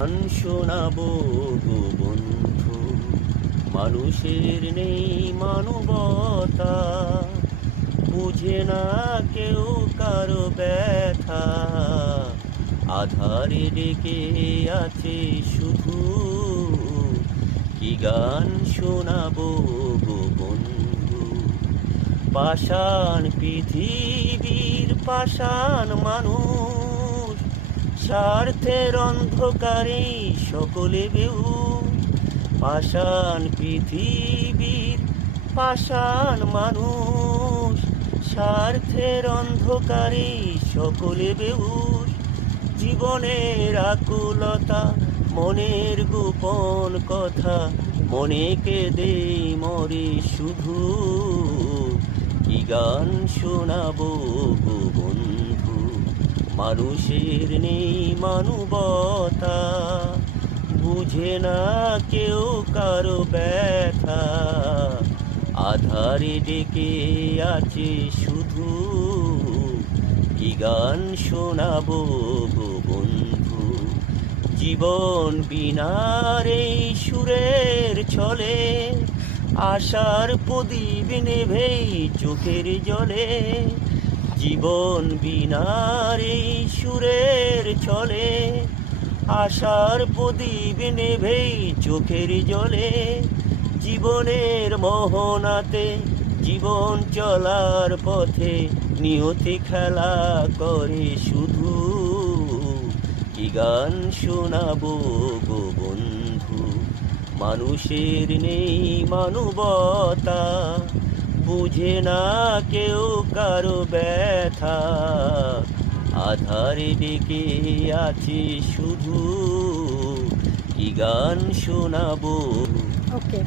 গান শোনাবো গো বন্ধু, মানুষের নেই মানবতা, বুঝে না কেউ কারো ব্যথা, আধারে ডেকে আছে শুধু। কি গান শোনাবো গো বন্ধু, পাষাণ পৃথিবীর পাষাণ মানুষ, স্বার্থের অন্ধকারে সকলে বেহুশ। পাষাণ পৃথিবীর পাষাণ মানুষ, স্বার্থের অন্ধকারে সকলে বেহুশ। জীবনের আকুলতা, মনের গোপন কথা, মনে কেঁদে মরে শুধু। কি গান শোনাবো গো বন্ধু, মানুষের নেই মানবতা, বুঝে না কেউ কারো ব্যথা, আধারে ডেকে আছে শুধু। কি গান শোনাবো গো বন্ধু, জীবন বিনার এই সুরের ছলে, আশার প্রদীপ নেভেই চোখের জলে। জীবন বিনার এই সুরের ছলে, আশার প্রদীপ নেভেই চোখের জলে। জীবনের মোহনাতে, জীবন চলার পথে, নিয়তি খেলা করে শুধু। কি গান শোনাবো গো বন্ধু, মানুষের নেই মানবতা, বুঝে না কেউ কারো ব্যথা, আধারে ডেকে আছে শুধু। কি গান শোনাবো। ওকে।